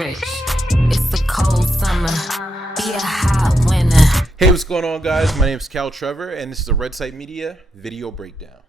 rich. It's a cold summer, be a hot winter. Hey, what's going on, guys? My name is Cal Trevor, and this is a Red Site Media video breakdown.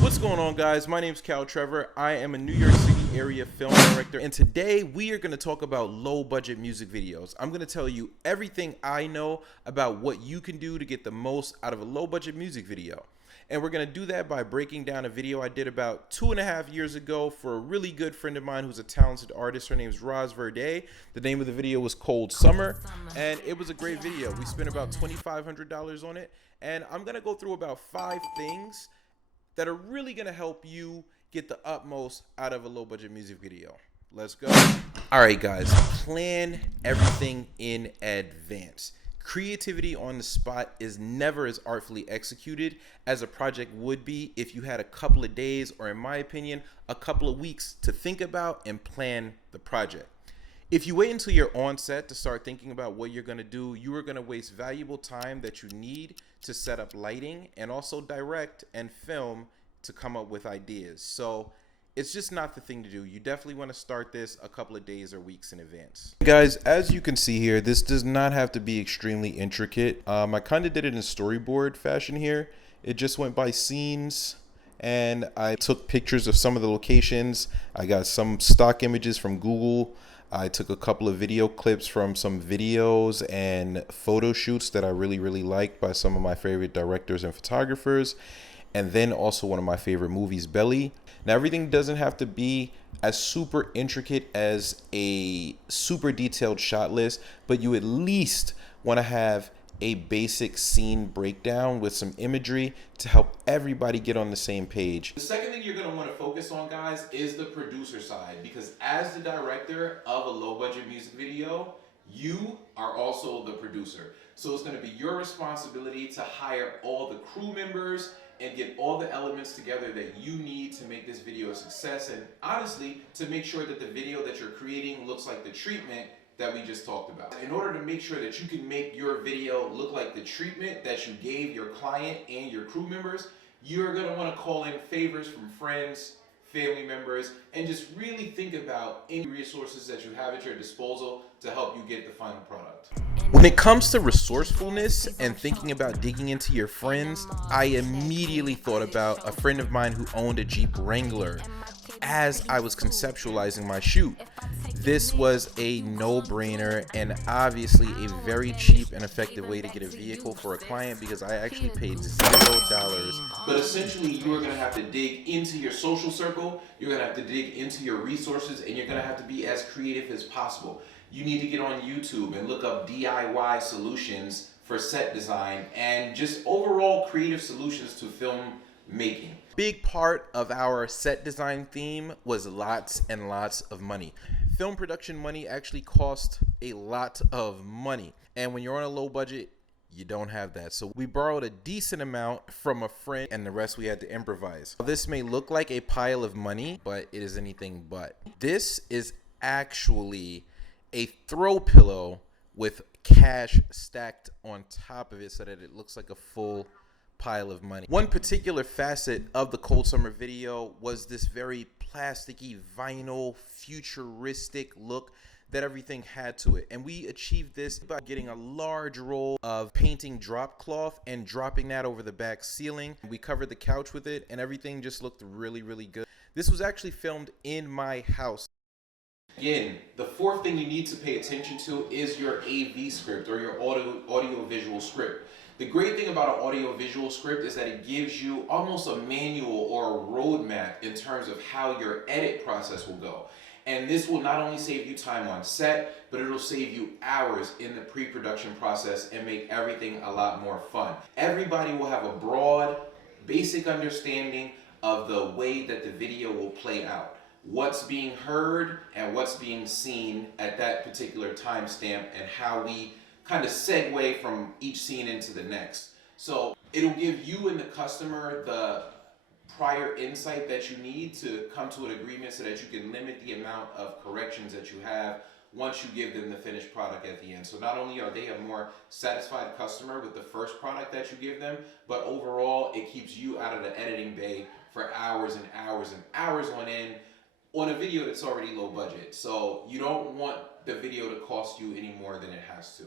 What's going on, guys? My name is Cal Trevor. I am a New York City area film director, and today we are going to talk about low budget music videos. I'm going to tell you everything I know about what you can do to get the most out of a low budget music video. And we're going to do that by breaking down a video I did about 2.5 years ago for a really good friend of mine who's a talented artist. Her name is Roz Verde. The name of the video was Cold Summer, and it was a great video. We spent about $2,500 on it, and I'm going to go through about 5 things that are really going to help you get the utmost out of a low budget music video. Let's go. All right, guys, plan everything in advance. Creativity on the spot is never as artfully executed as a project would be if you had a couple of days, or in my opinion, a couple of weeks to think about and plan the project. If you wait until you're on set to start thinking about what you're going to do, you are going to waste valuable time that you need to set up lighting and also direct and film to come up with ideas. So it's just not the thing to do. You definitely want to start this a couple of days or weeks in advance. Guys, as you can see here, this does not have to be extremely intricate. I kind of did it in storyboard fashion here. It just went by scenes, and I took pictures of some of the locations. I got some stock images from Google. I took a couple of video clips from some videos and photo shoots that I really liked by some of my favorite directors and photographers. And then also one of my favorite movies, Belly. Now, everything doesn't have to be as super intricate as a super detailed shot list, but you at least want to have a basic scene breakdown with some imagery to help everybody get on the same page. The second thing you're going to want to focus on, guys, is the producer side, because as the director of a low budget music video, you are also the producer. So it's going to be your responsibility to hire all the crew members and get all the elements together that you need to make this video a success, and honestly, to make sure that the video that you're creating looks like the treatment that we just talked about. In order to make sure that you can make your video look like the treatment that you gave your client and your crew members, you're going to want to call in favors from friends, family members, and just really think about any resources that you have at your disposal to help you get the final product. When it comes to resourcefulness and thinking about digging into your friends, I immediately thought about a friend of mine who owned a Jeep Wrangler as I was conceptualizing my shoot. This was a no-brainer and obviously a very cheap and effective way to get a vehicle for a client, because I actually paid $0. But essentially, you are going to have to dig into your social circle, you're going to have to dig into your resources, and you're going to have to be as creative as possible. You need to get on YouTube and look up DIY solutions for set design and just overall creative solutions to film making. Big part of our set design theme was lots and lots of money. Film production money actually cost a lot of money, and when you're on a low budget, you don't have that. So we borrowed a decent amount from a friend, and the rest we had to improvise. This may look like a pile of money, but it is anything but. This is actually a throw pillow with cash stacked on top of it so that it looks like a full pile of money. One particular facet of the Cold Summer video was this very plasticky, vinyl, futuristic look that everything had to it. And we achieved this by getting a large roll of painting drop cloth and dropping that over the back ceiling. We covered the couch with it, and everything just looked really good. This was actually filmed in my house. Again, the fourth thing you need to pay attention to is your AV script, or your audio-visual script. The great thing about an audio-visual script is that it gives you almost a manual or a roadmap in terms of how your edit process will go. And this will not only save you time on set, but it'll save you hours in the pre-production process and make everything a lot more fun. Everybody will have a broad, basic understanding of the way that the video will play out. What's being heard and what's being seen at that particular timestamp, and how we kind of segue from each scene into the next. So it'll give you and the customer the prior insight that you need to come to an agreement so that you can limit the amount of corrections that you have once you give them the finished product at the end. So not only are they a more satisfied customer with the first product that you give them, but overall it keeps you out of the editing bay for hours and hours and hours on end on a video that's already low budget. So you don't want the video to cost you any more than it has to.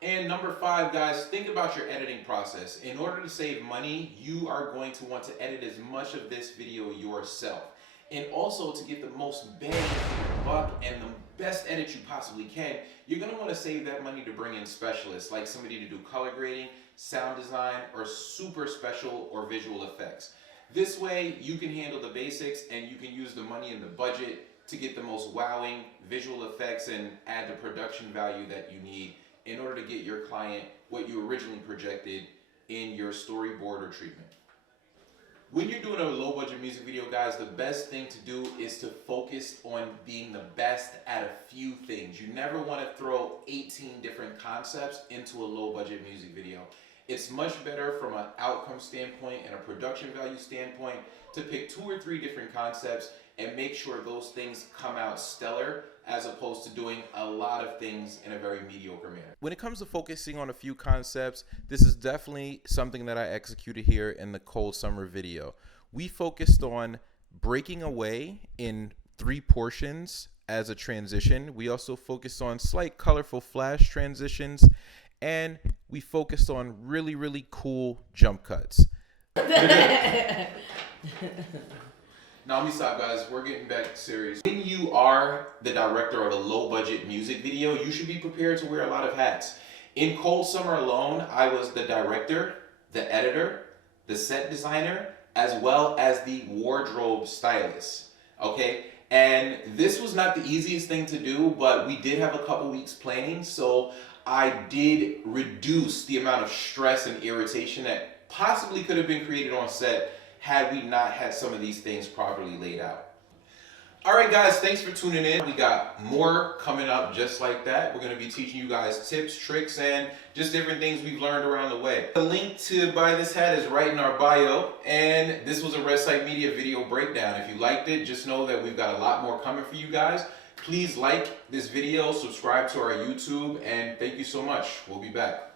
And number 5, guys, think about your editing process. In order to save money, you are going to want to edit as much of this video yourself. And also, to get the most bang for your buck and the best edit you possibly can, you're going to want to save that money to bring in specialists, like somebody to do color grading, sound design, or super special or visual effects. This way, you can handle the basics and you can use the money in the budget to get the most wowing visual effects and add the production value that you need in order to get your client what you originally projected in your storyboard or treatment. When you're doing a low budget music video, guys, the best thing to do is to focus on being the best at a few things. You never want to throw 18 different concepts into a low budget music video. It's much better from an outcome standpoint and a production value standpoint to pick 2 or 3 different concepts and make sure those things come out stellar, as opposed to doing a lot of things in a very mediocre manner. When it comes to focusing on a few concepts, this is definitely something that I executed here in the Cold Summer video. We focused on breaking away in 3 portions as a transition. We also focused on slight colorful flash transitions, and we focused on really, really cool jump cuts. Now let me stop, guys. We're getting back serious. When you are the director of a low budget music video, you should be prepared to wear a lot of hats. In Cold Summer alone, I was the director, the editor, the set designer, as well as the wardrobe stylist. Okay? And this was not the easiest thing to do, but we did have a couple weeks planning, so I did reduce the amount of stress and irritation that possibly could have been created on set had we not had some of these things properly laid out. All right, guys, thanks for tuning in. We got more coming up just like that. We're going to be teaching you guys tips, tricks, and just different things we've learned around the way. The link to buy this hat is right in our bio, and this was a Red Site Media video breakdown. If you liked it, just know that we've got a lot more coming for you guys. Please like this video, subscribe to our YouTube, and thank you so much. We'll be back.